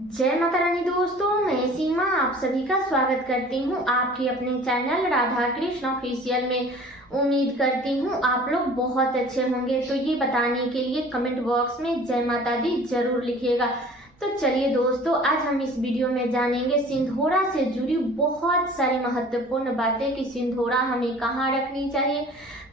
जय माता रानी दोस्तों, मैं सीमा आप सभी का स्वागत करती हूँ आपके अपने चैनल राधा कृष्ण ऑफिशियल में। उम्मीद करती हूँ आप लोग बहुत अच्छे होंगे। तो ये बताने के लिए कमेंट बॉक्स में जय माता दी जरूर लिखिएगा। तो चलिए दोस्तों, आज हम इस वीडियो में जानेंगे सिंधोरा से जुड़ी बहुत सारी महत्वपूर्ण बातें कि सिंधोरा हमें कहाँ रखनी चाहिए,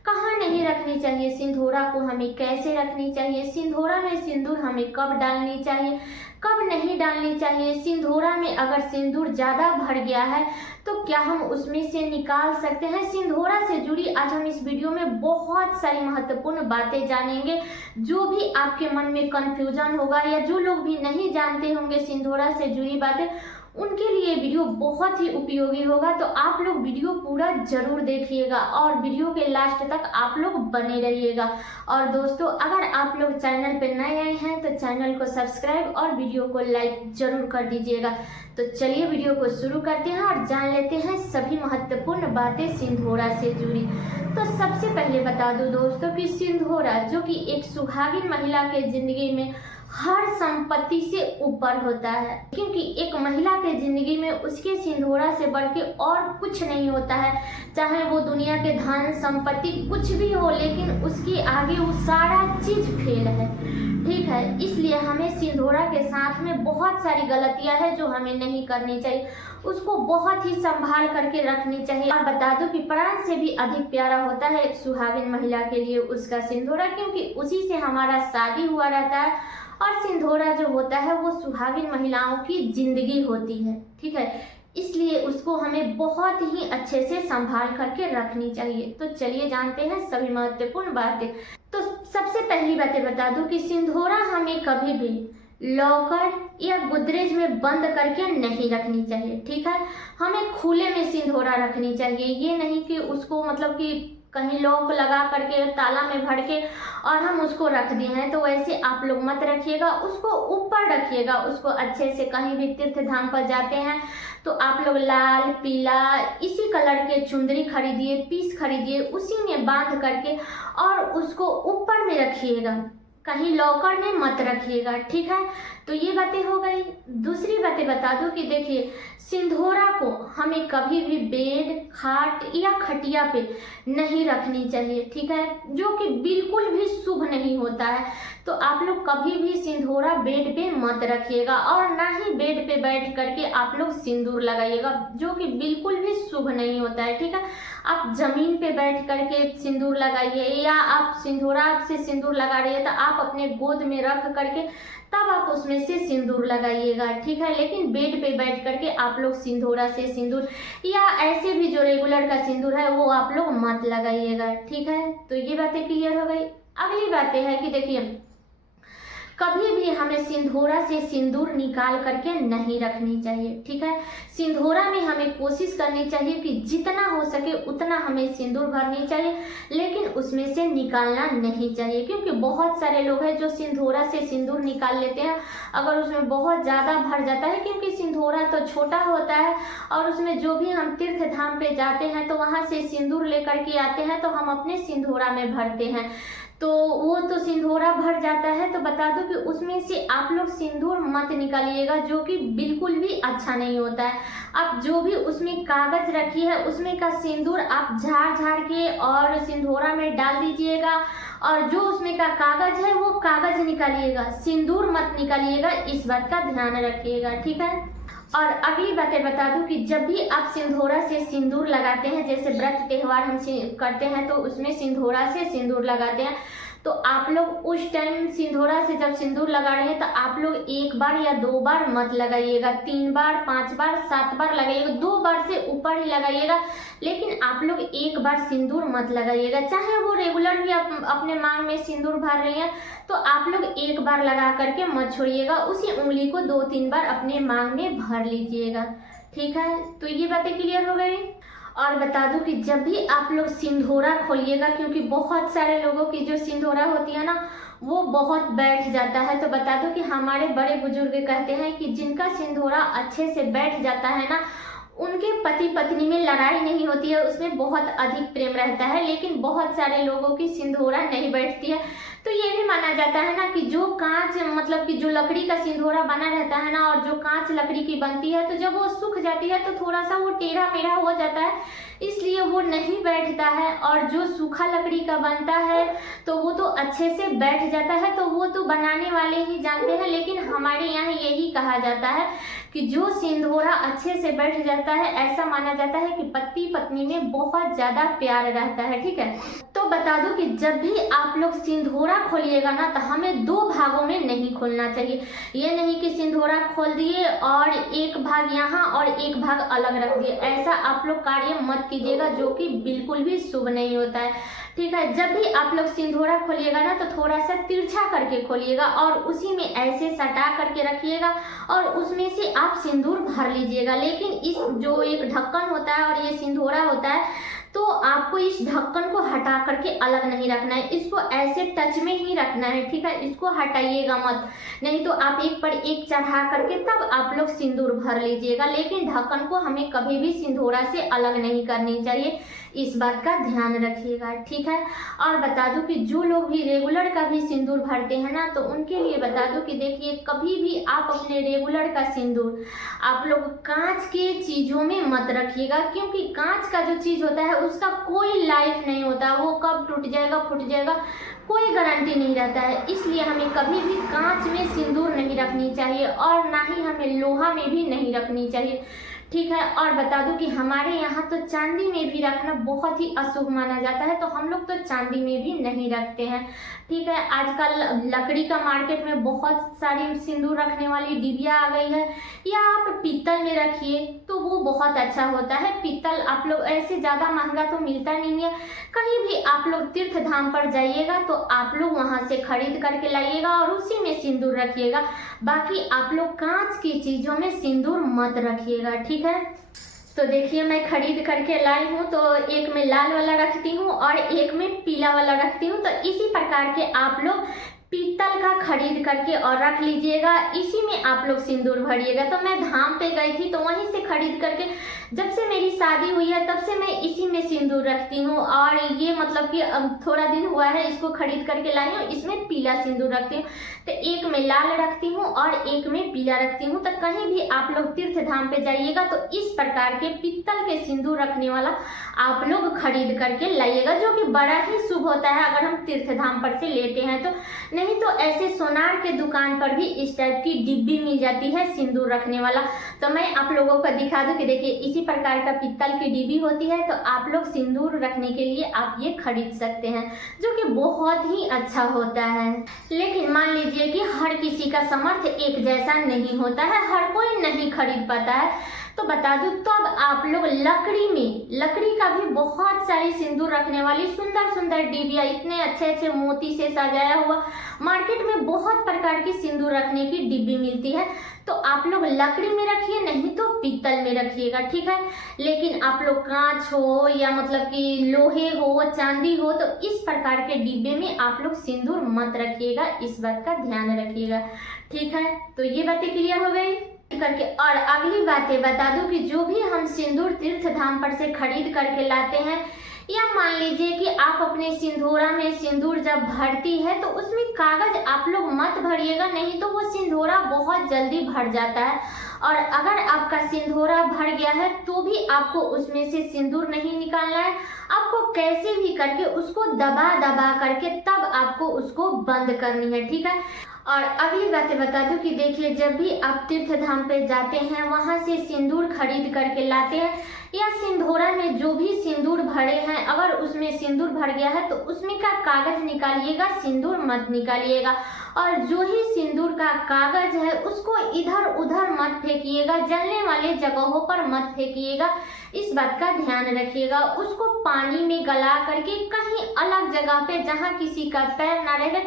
कहाँ नहीं रखनी चाहिए, सिंधोरा को हमें कैसे रखनी चाहिए, सिंधोरा में सिंदूर हमें कब डालनी चाहिए, कब नहीं डालनी चाहिए, सिंधोरा में अगर सिंदूर ज़्यादा भर गया है तो क्या हम उसमें से निकाल सकते हैं। सिंधोरा से जुड़ी आज हम इस वीडियो में बहुत सारी महत्वपूर्ण बातें जानेंगे। जो भी आपके मन में कंफ्यूजन होगा या जो लोग भी नहीं जानते होंगे सिंधोरा से जुड़ी बातें, उनके लिए वीडियो बहुत ही उपयोगी होगा। तो आप लोग वीडियो पूरा जरूर देखिएगा और वीडियो के लास्ट तक आप लोग बने रहिएगा। और दोस्तों, अगर आप लोग चैनल पर नए आए हैं तो चैनल को सब्सक्राइब और वीडियो को लाइक जरूर कर दीजिएगा। तो चलिए वीडियो को शुरू करते हैं और जान लेते हैं सभी महत्वपूर्ण बातें सिंधोरा से जुड़ी। तो सबसे पहले बता दूं दोस्तों कि सिंधोरा जो कि एक सुहागिन महिला के जिंदगी में हर संपत्ति से ऊपर होता है, क्योंकि एक महिला के जिंदगी में उसके सिंधोरा से बढ़ के और कुछ नहीं होता है। चाहे वो दुनिया के धन संपत्ति कुछ भी हो, लेकिन उसके आगे वो सारा चीज फेल है। ठीक है, इसलिए हमें सिंधोरा के साथ में बहुत सारी गलतियां हैं जो हमें नहीं करनी चाहिए, उसको बहुत ही संभाल करके रखनी चाहिए। और बता दो कि प्राण से भी अधिक प्यारा होता है एक सुहागिन महिला के लिए उसका सिंधोरा, क्योंकि उसी से हमारा शादी हुआ रहता है। और सिंधोरा जो होता है वो सुहागिन महिलाओं की जिंदगी होती है। ठीक है, इसलिए उसको हमें बहुत ही अच्छे से संभाल करके रखनी चाहिए। तो चलिए जानते हैं सभी महत्वपूर्ण बातें। तो सबसे पहली बातें बता दूं कि सिंधोरा हमें कभी भी लॉकर या गोदरेज में बंद करके नहीं रखनी चाहिए। ठीक है, हमें खुले में सिंधोरा रखनी चाहिए। ये नहीं कि उसको मतलब कि कहीं लॉक लगा करके ताला में भर के और हम उसको रख दिए हैं, तो वैसे आप लोग मत रखिएगा। उसको ऊपर रखिएगा। उसको अच्छे से कहीं भी तीर्थ धाम पर जाते हैं तो आप लोग लाल पीला इसी कलर के चुंदरी खरीदिए, पीस खरीदिए, उसी में बांध करके और उसको ऊपर में रखिएगा, कहीं लॉकर में मत रखिएगा। ठीक है, तो ये बातें हो गई। दूसरी बातें बता दो कि देखिए, सिंधोरा को हमें कभी भी बेड, खाट या खटिया पे नहीं रखनी चाहिए। ठीक है, जो कि बिल्कुल भी शुभ नहीं होता है। तो आप लोग कभी भी सिंधोरा बेड पे मत रखिएगा और ना ही बेड पे बैठ करके आप लोग सिंदूर लगाइएगा, जो कि बिल्कुल भी शुभ नहीं होता है। ठीक है, आप जमीन पे बैठ करके सिंदूर लगाइए, या आप सिंधोरा से सिंदूर लगा रही है तो आप अपने गोद में रख करके तब आप उसमें से सिंदूर लगाइएगा। ठीक है, लेकिन बेड पे बैठ करके आप लोग सिंधोरा से सिंदूर या ऐसे भी जो रेगुलर का सिंदूर है वो आप लोग मत लगाइएगा। ठीक है, तो ये बातें क्लियर हो गई। अगली बातें है कि देखिए, कभी भी हमें सिंधोरा से सिंदूर निकाल करके नहीं रखनी चाहिए। ठीक है, सिंधोरा में हमें कोशिश करनी चाहिए कि जितना हो सके उतना हमें सिंदूर भरनी चाहिए, लेकिन उसमें से निकालना नहीं चाहिए। क्योंकि बहुत सारे लोग हैं जो सिंधोरा से सिंदूर निकाल लेते हैं, अगर उसमें बहुत ज़्यादा भर जाता है, क्योंकि सिंधोरा तो छोटा होता है और उसमें जो भी हम तीर्थ धाम पे जाते हैं तो वहाँ से सिंदूर लेकर के आते हैं तो हम अपने सिंधोरा में भरते हैं, तो वो तो सिंधोरा भर जाता है। तो बता दो कि उसमें से आप लोग सिंदूर मत निकालिएगा, जो कि बिल्कुल भी अच्छा नहीं होता है। आप जो भी उसमें कागज रखी है उसमें का सिंदूर आप झाड़ झाड़ के और सिंधोरा में डाल दीजिएगा, और जो उसमें का कागज है वो कागज निकालिएगा, सिंदूर मत निकालिएगा। इस बात का ध्यान रखिएगा। ठीक है, और अगली बातें बता दूं कि जब भी आप सिंधोरा से सिंदूर लगाते हैं, जैसे व्रत त्योहार हम करते हैं तो उसमें सिंधोरा से सिंदूर लगाते हैं, तो आप लोग उस टाइम सिंधोरा से जब सिंदूर लगा रहे हैं तो आप लोग 1 बार या 2 बार मत लगाइएगा, 3 बार 5 बार 7 बार लगाइएगा, 2 बार से ऊपर ही लगाइएगा, लेकिन आप लोग 1 बार सिंदूर मत लगाइएगा। चाहे वो रेगुलर भी अपने मांग में सिंदूर भर रही हैं तो आप लोग 1 बार लगा करके मत छोड़िएगा, उसी उंगली को 2-3 बार अपने मांग में भर लीजिएगा। ठीक है, तो ये बातें क्लियर हो गई। और बता दूं कि जब भी आप लोग सिंधोरा खोलिएगा, क्योंकि बहुत सारे लोगों की जो सिंधोरा होती है ना वो बहुत बैठ जाता है, तो बता दो कि हमारे बड़े बुजुर्ग कहते हैं कि जिनका सिंधोरा अच्छे से बैठ जाता है ना उनके पति पत्नी में लड़ाई नहीं होती है, उसमें बहुत अधिक प्रेम रहता है। लेकिन बहुत सारे लोगों की सिंधोरा नहीं बैठती है, तो ये भी माना जाता है ना कि जो कांच मतलब कि जो लकड़ी का सिंदूरा बना रहता है ना, और जो कांच लकड़ी की बनती है, तो जब वो सूख जाती है तो थोड़ा सा वो टेढ़ा मेढ़ा हो जाता है, इसलिए वो नहीं बैठता है। और जो सूखा लकड़ी का बनता है तो वो तो अच्छे से बैठ जाता है, तो वो तो बनाने वाले ही जानते हैं। लेकिन हमारे यहाँ यही कहा जाता है कि जो सिंदूरा अच्छे से बैठ जाता है, ऐसा माना जाता है कि पति पत्नी में बहुत ज़्यादा प्यार रहता है। ठीक है, तो बता दूं कि जब भी आप लोग सिंदूरा खोलिएगा ना, तो हमें 2 भागों में नहीं खोलना चाहिए। ये नहीं कि सिंदूरा खोल दिए और एक भाग यहाँ और एक भाग अलग रख दिए, ऐसा आप लोग कार्य मत कीजिएगा, जो कि बिल्कुल भी शुभ नहीं होता है। ठीक है, जब भी आप लोग सिंदूरा खोलिएगा ना, तो थोड़ा सा तिरछा करके खोलिएगा और उसी में ऐसे सटा करके रखिएगा और उसमें से आप सिंदूर भर लीजिएगा। लेकिन इस जो एक ढक्कन होता है और ये सिंदूरा होता है, तो आपको इस ढक्कन को हटा करके अलग नहीं रखना है, इसको ऐसे टच में ही रखना है। ठीक है, इसको हटाइएगा मत, नहीं तो आप एक पर एक चढ़ा करके तब आप लोग सिंदूर भर लीजिएगा। लेकिन ढक्कन को हमें कभी भी सिंदूरा से अलग नहीं करनी चाहिए, इस बात का ध्यान रखिएगा। ठीक है, और बता दूं कि जो लोग भी रेगुलर का भी सिंदूर भरते हैं ना, तो उनके लिए बता दूं कि देखिए, कभी भी आप अपने रेगुलर का सिंदूर आप लोग कांच के चीज़ों में मत रखिएगा, क्योंकि कांच का जो चीज़ होता है उसका कोई लाइफ नहीं होता, वो कब टूट जाएगा फूट जाएगा कोई गारंटी नहीं रहता है। इसलिए हमें कभी भी कांच में सिंदूर नहीं रखनी चाहिए और ना ही हमें लोहा में भी नहीं रखनी चाहिए। ठीक है, और बता दूं कि हमारे यहाँ तो चांदी में भी रखना बहुत ही अशुभ माना जाता है, तो हम लोग तो चांदी में भी नहीं रखते हैं। ठीक है, आजकल लकड़ी का मार्केट में बहुत सारी सिंदूर रखने वाली डिबिया आ गई है, या आप पीतल में रखिए तो वो बहुत अच्छा होता है। पीतल आप लोग ऐसे ज़्यादा महंगा तो मिलता नहीं है, कहीं भी आप लोग तीर्थ धाम पर जाइएगा तो आप लोग वहाँ से खरीद करके लाइएगा और उसी में सिंदूर रखिएगा। बाकी आप लोग कांच की चीज़ों में सिंदूर मत रखिएगा। ठीक है, तो देखिए, मैं खरीद करके लाई हूँ, तो एक में लाल वाला रखती हूँ और एक में पीला वाला रखती हूँ। तो इसी प्रकार के आप लोग पीतल का खरीद करके और रख लीजिएगा, इसी में आप लोग सिंदूर भरिएगा। तो मैं धाम पे गई थी तो वहीं से खरीद करके, जब से मेरी शादी हुई है तब से मैं इसी में सिंदूर रखती हूँ। और ये मतलब कि अब थोड़ा दिन हुआ है इसको खरीद करके लाई हूँ, इसमें पीला सिंदूर रखती हूँ। तो एक में लाल रखती हूँ और एक में पीला रखती हूँ। तो कहीं भी आप लोग तीर्थ धाम पे जाइएगा तो इस प्रकार के पीतल के सिंदूर रखने वाला आप लोग खरीद करके लाइएगा, जो कि बड़ा ही शुभ होता है अगर हम तीर्थ धाम पर से लेते हैं तो। नहीं तो ऐसे सोनार के दुकान पर भी इस टाइप की डिब्बी मिल जाती है सिंदूर रखने वाला। तो मैं आप लोगों को दिखा दूं कि देखिए, इसी प्रकार का पीतल की डिब्बी होती है, तो आप लोग सिंदूर रखने के लिए आप ये खरीद सकते हैं, जो कि बहुत ही अच्छा होता है। लेकिन मान लीजिए कि हर किसी का सामर्थ्य एक जैसा नहीं होता है, हर कोई नहीं खरीद पाता है, तो बता दूं तब आप लोग लकड़ी का भी बहुत सारी सिंदूर रखने वाली सुंदर सुंदर डिबिया, इतने अच्छे अच्छे मोती से सजाया हुआ, मार्केट में बहुत प्रकार की सिंदूर रखने की डिब्बी मिलती है। तो आप लोग लकड़ी में रखिए, नहीं तो पीतल में रखिएगा। ठीक है, लेकिन आप लोग कांच हो या मतलब कि लोहे हो चांदी हो, तो इस प्रकार के डिब्बे में आप लोग सिंदूर मत रखिएगा, इस बात का ध्यान रखिएगा। ठीक है, तो ये बातें क्लियर हो गई करके। और अगली बातें बता दूं कि जो भी हम सिंदूर तीर्थ धाम पर से खरीद करके लाते हैं, या मान लीजिए कि आप अपने सिंदूरा में सिंदूर जब भरती है तो उसमें कागज आप लोग मत भरिएगा, नहीं तो वो सिंदूरा बहुत जल्दी भर जाता है। और अगर आपका सिंदूरा भर गया है तो भी आपको उसमें से सिंदूर नहीं निकालना है, आपको कैसे भी करके उसको दबा दबा करके तब आपको उसको बंद करनी है। ठीक है, और अगली बातें बता दूं कि देखिए, जब भी आप तीर्थ धाम पे जाते हैं वहां से सिंदूर खरीद करके लाते हैं, या सिंदूरा में जो भी सिंदूर भरे हैं अगर उसमें सिंदूर भर गया है तो उसमें का कागज निकालिएगा, सिंदूर मत निकालिएगा। और जो ही सिंदूर का कागज है उसको इधर उधर मत फेंकिएगा, जलने वाले जगहों पर मत फेंकिएगा, इस बात का ध्यान रखिएगा। उसको पानी में गला करके कहीं अलग जगह पे, जहाँ किसी का पैर ना रहे,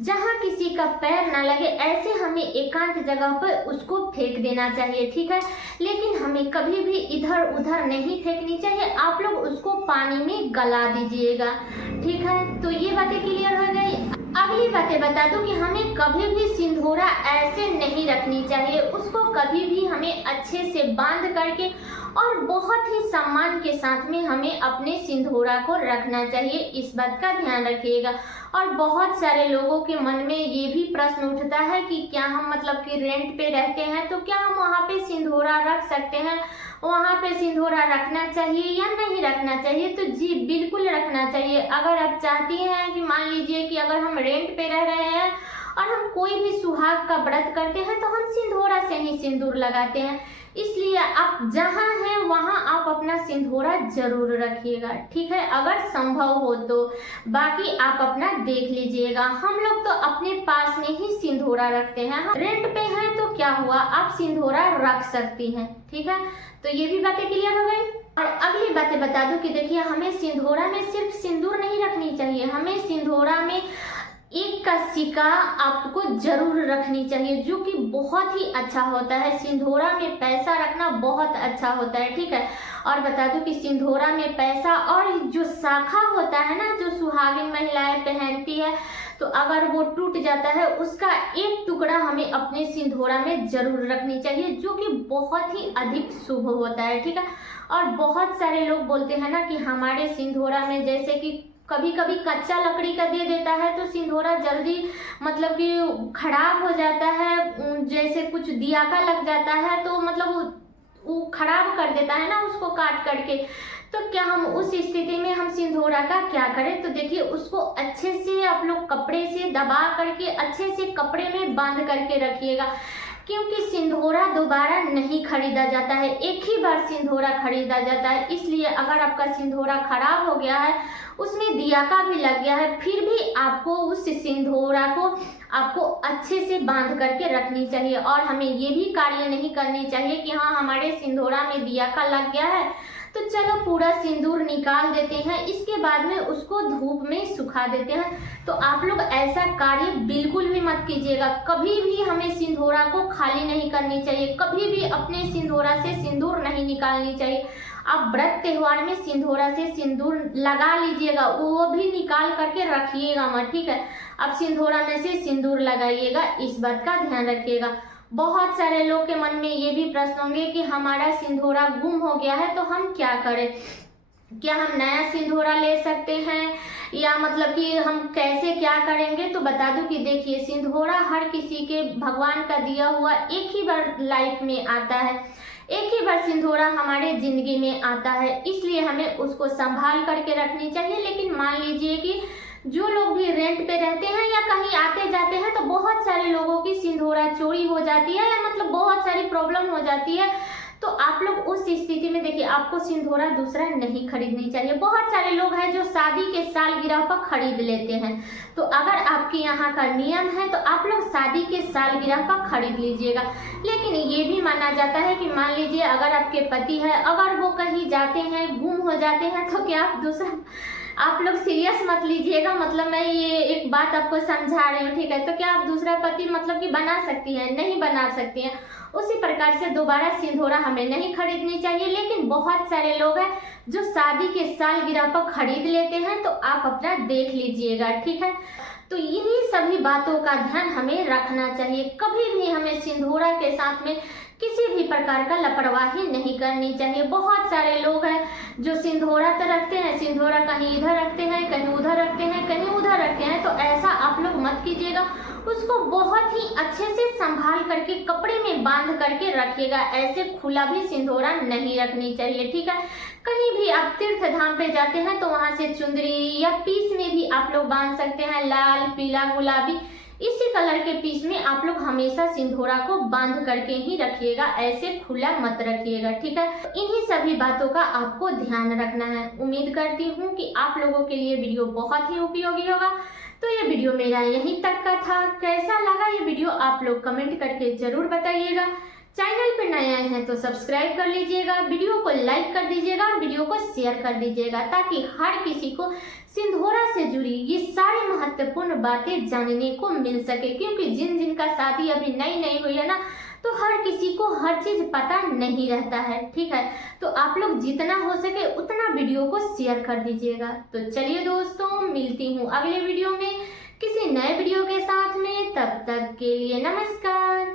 जहाँ किसी का पैर ना लगे, ऐसे हमें एकांत जगह पर उसको फेंक देना चाहिए। ठीक है, लेकिन हमें कभी भी इधर उधर नहीं फेंकनी चाहिए, आप लोग उसको पानी में गला दीजिएगा। ठीक है, तो ये बातें क्लियर हो गई। अगली बातें बता दूं कि हमें कभी भी सिंदूरा ऐसे नहीं रखनी चाहिए, उसको कभी भी हमें अच्छे से बांध करके और बहुत ही सम्मान के साथ में हमें अपने सिंदूरा को रखना चाहिए, इस बात का ध्यान रखिएगा। और बहुत सारे लोगों के मन में ये भी प्रश्न उठता है कि क्या हम मतलब कि रेंट पे रहते हैं तो क्या हम वहाँ पे सिंदूरा रख सकते हैं, वहाँ पे सिंदूरा रखना चाहिए या नहीं रखना चाहिए। तो जी बिल्कुल रखना चाहिए। अगर आप चाहती हैं कि मान लीजिए कि अगर हम रेंट पे रह रहे हैं और हम कोई भी सुहाग का व्रत करते हैं तो हम सिंदूरा से ही सिंदूर लगाते हैं, इसलिए आप जहाँ हैं वहाँ आप अपना सिंदूरा जरूर रखिएगा, ठीक है, अगर संभव हो तो। बाकी आप अपना देख लीजिएगा। हम लोग तो अपने पास में ही सिंदूरा रखते हैं, हम रेंट पे हैं तो क्या हुआ, आप सिंदूरा रख सकती हैं, ठीक है। तो ये भी बातें क्लियर हो गई। और अगली बातें बता दूं कि देखिए हमें सिंदूरा में सिर्फ सिंदूर नहीं रखनी चाहिए, हमें सिंदूरा में एक का सिक्का आपको जरूर रखनी चाहिए, जो कि बहुत ही अच्छा होता है। सिंदूरा में पैसा रखना बहुत अच्छा होता है, ठीक है। और बता दूं कि सिंदूरा में पैसा और जो शाखा होता है ना, जो सुहागिन महिलाएं पहनती है, तो अगर वो टूट जाता है उसका एक टुकड़ा हमें अपने सिंदूरा में जरूर रखनी चाहिए, जो कि बहुत ही अधिक शुभ होता है, ठीक है। और बहुत सारे लोग बोलते हैं ना कि हमारे सिंदूरा में जैसे कि कभी कभी कच्चा लकड़ी का दे देता है तो सिंदूरा जल्दी मतलब कि खराब हो जाता है, जैसे कुछ दिया का लग जाता है तो मतलब वो खराब कर देता है ना उसको काट करके। तो क्या हम उस स्थिति में हम सिंदूरा का क्या करें, तो देखिए उसको अच्छे से आप लोग कपड़े से दबा करके अच्छे से कपड़े में बांध करके रखिएगा, क्योंकि सिंदूरा दोबारा नहीं खरीदा जाता है, एक ही बार सिंदूरा खरीदा जाता है। इसलिए अगर आपका सिंदूरा खराब हो गया है, उसमें दिया का भी लग गया है, फिर भी आपको उस सिंदूरा को आपको अच्छे से बांध करके रखनी चाहिए। और हमें ये भी कार्य नहीं करनी चाहिए कि हाँ हमारे सिंदूरा में दिया का लग गया है तो चलो पूरा सिंदूर निकाल देते हैं, इसके बाद में उसको धूप में सुखा देते हैं। तो आप लोग ऐसा कार्य बिल्कुल भी मत कीजिएगा। कभी भी हमें सिंदूरा को खाली नहीं करनी चाहिए, कभी भी अपने सिंदूरा से सिंदूर नहीं निकालनी चाहिए। आप व्रत त्योहार में सिंदूरा से सिंदूर लगा लीजिएगा, वो भी निकाल करके रखिएगा मत, ठीक है। आप सिंदूरा में से सिंदूर लगाइएगा, इस बात का ध्यान रखिएगा। बहुत सारे लोग के मन में ये भी प्रश्न होंगे कि हमारा सिंदूरा गुम हो गया है तो हम क्या करें, क्या हम नया सिंदूरा ले सकते हैं या मतलब कि हम कैसे क्या करेंगे। तो बता दूं कि देखिए सिंदूरा हर किसी के भगवान का दिया हुआ एक ही बार लाइफ में आता है, एक ही बार सिंदूरा हमारे जिंदगी में आता है, इसलिए हमें उसको संभाल करके रखनी चाहिए। लेकिन मान लीजिए कि जो लोग भी रेंट पे रहते हैं या कहीं आते जाते हैं तो बहुत सारे लोगों की सिंदूरा चोरी हो जाती है या मतलब बहुत सारी प्रॉब्लम हो जाती है। तो आप लोग उस स्थिति में देखिए आपको सिंदूरा दूसरा नहीं खरीदनी चाहिए। बहुत सारे लोग हैं जो शादी के सालगिरह पर खरीद लेते हैं, तो अगर आपके यहाँ का नियम है तो आप लोग शादी के सालगिरह पर खरीद लीजिएगा। लेकिन ये भी माना जाता है कि मान लीजिए अगर आपके पति है, अगर वो कहीं जाते हैं गुम हो जाते हैं तो क्या आप दूसरा, आप लोग सीरियस मत लीजिएगा, मतलब मैं ये एक बात आपको समझा रही हूँ, ठीक है। तो क्या आप दूसरा पति मतलब कि बना सकती हैं, नहीं बना सकती हैं। उसी प्रकार से दोबारा सिंदूरा हमें नहीं खरीदनी चाहिए। लेकिन बहुत सारे लोग हैं जो शादी के सालगिरह पर खरीद लेते हैं, तो आप अपना देख लीजिएगा, ठीक है। तो इन्हीं सभी बातों का ध्यान हमें रखना चाहिए। कभी भी हमें सिंदूरा के साथ में किसी भी प्रकार का लापरवाही नहीं करनी चाहिए। बहुत सारे लोग हैं जो सिंदूरा तो रखते हैं, सिंदूरा कहीं इधर रखते हैं, कहीं उधर रखते हैं, कहीं उधर रखते हैं। तो ऐसा आप लोग मत कीजिएगा, उसको बहुत ही अच्छे से संभाल करके कपड़े में बांध करके रखिएगा। ऐसे खुला भी सिंदूरा नहीं रखनी चाहिए, ठीक है। कहीं भी आप तीर्थ धाम पे जाते हैं तो वहां से चुंदरी या पीस में भी आप लोग बांध सकते हैं, लाल, पीला, गुलाबी, इसी कलर के पीस में आप लोग हमेशा सिंदूरा को बांध करके ही रखिएगा, ऐसे खुला मत रखिएगा, ठीक है। इन्हीं सभी बातों का आपको ध्यान रखना है। उम्मीद करती हूँ कि आप लोगों के लिए वीडियो बहुत ही उपयोगी होगा। तो ये वीडियो मेरा यहीं तक का था। कैसा लगा ये वीडियो आप लोग कमेंट करके जरूर बताइएगा। चैनल पर नए आए हैं तो सब्सक्राइब कर लीजिएगा, वीडियो को लाइक कर दीजिएगा और वीडियो को शेयर कर दीजिएगा, ताकि हर किसी को सिंदूरा से जुड़ी ये सारी महत्वपूर्ण बातें जानने को मिल सके। क्योंकि जिन जिन का शादी अभी नई हुई है ना, तो हर किसी को हर चीज पता नहीं रहता है, ठीक है। तो आप लोग जितना हो सके उतना वीडियो को शेयर कर दीजिएगा। तो चलिए दोस्तों, मिलती हूँ अगले वीडियो में किसी नए वीडियो के साथ में। तब तक के लिए नमस्कार।